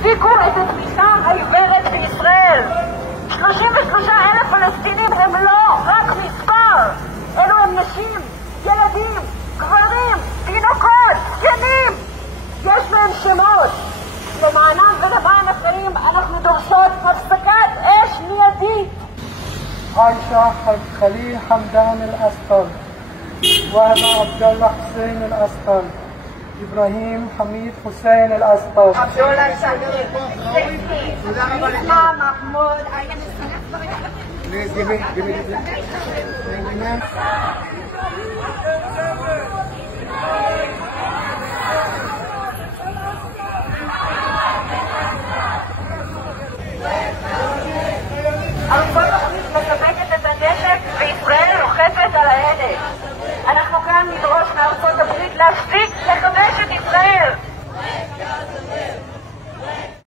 תפסיקו את התפיסה העיוורת בישראל. 33,000 פלסטינים הם לא רק מספר, אלו הם נשים, ילדים, גברים, תינוקות, זקנים. יש להם שמות. למענם ולמען אחרים אנחנו דורשות הפסקת אש מיידית. عائشة خليل حمدان الأسطل، وهبة عبد الله حسين الأسطل، إبراهيم حميد حسين الأسطل. عبدالله شاكر، اسماء محمود. Give me.